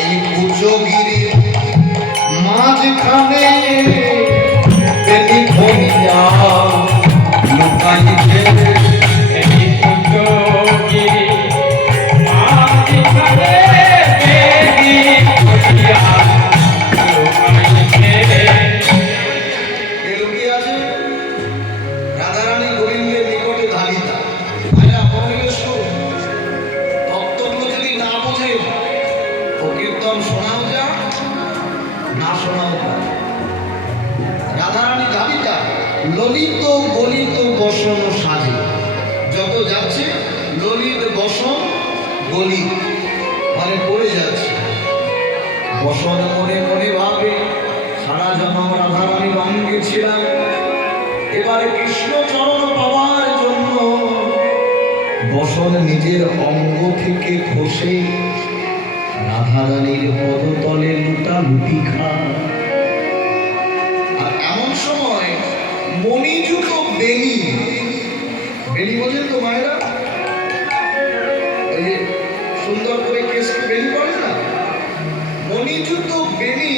এই উচ্চগিরি মাঝখানে বেদি ভরিয়া লুকাইছে রাধারানী দাবিটা ললিত গলিত বসন সাজে যত যাচ্ছে ললিত বসন গলিত মানে পড়ে যাচ্ছে বসন মনে মনে ভাবে সারা জন্ম রাধারানীর অঙ্গে ছিলাম এবারে কৃষ্ণ চরণ পাওয়ার জন্য বসন নিজের অঙ্গ থেকে খসে রাধারানীর পদতলে লুটালুটি খায় আর এমন সময় মণিযুত বেণী বেণী বোঝেন তো মায়েরা এই যে সুন্দর করে কেশকে বেণী করে না মণিযুত বেণী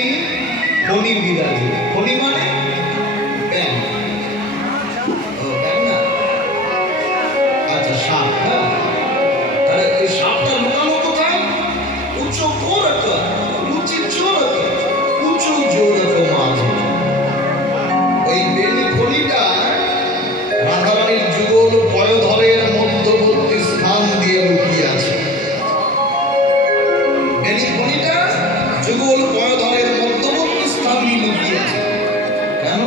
ফণি বিরাজে ফণি মানে ব্যাং ব্যাং না আচ্ছা সাপ হ্যাঁ তাহলে এই সাপটা লুকানো কোথায় উচ্চ গোরক লুচি চোরক উচ্চ জোরক মাঝে ওই বেণী ফণিটা রাধারানীর যুগল পয়ধরের মধ্যবর্তী স্থান দিয়ে লুকিয়ে আছে বেণী ফণিটা যুগল পয়ধরের মধ্যবর্তী স্থান দিয়ে লুকিয়ে আছে কেন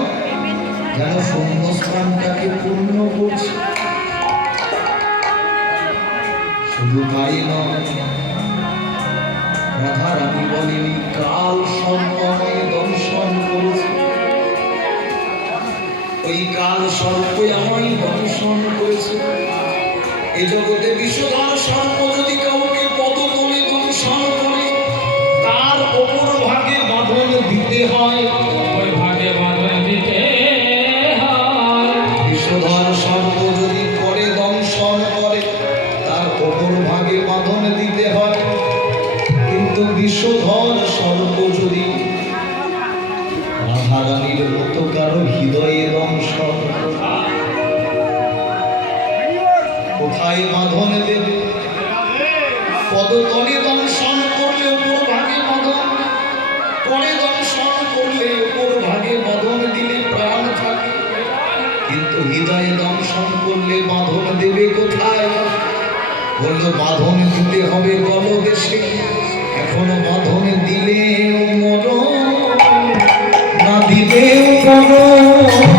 যেন শূন্যস্থানটাকে পূর্ণ করছে শুধু তাই নয় রাধারানী বলেনি কাল সর্পময় দর্শন করেছে ওই কাল সর্প আমায় দর্শন করেছে এই জগতে বিষধর সর্প যদি কাউকে পদতলে দর্শন করে তার অপর ভাগে বাঁধন দিতে হয় ওই ভাগে বাঁধন দিতে হয় বিষধর সর্প যদি করে দংশন করে তার অপর ভাগে বাঁধন দিতে হয় কিন্তু বিষধর সর্প যদি রাধারানীর মতো কারো হৃদয়ে দংশন কোথায় বাঁধন দেবে পদতলে দংশন করলে ওপর ভাগে বাঁধন করে দংশন করলে ওপর ভাগে বাঁধন দিলে প্রাণ থাকে কিন্তু হৃদয়ে দংশন করলে বাঁধন দেবে কোথায় বললো বাঁধন দিতে হবে গলদেশে এখনো বাঁধন দিলেও মরণ না দিলেও মরণ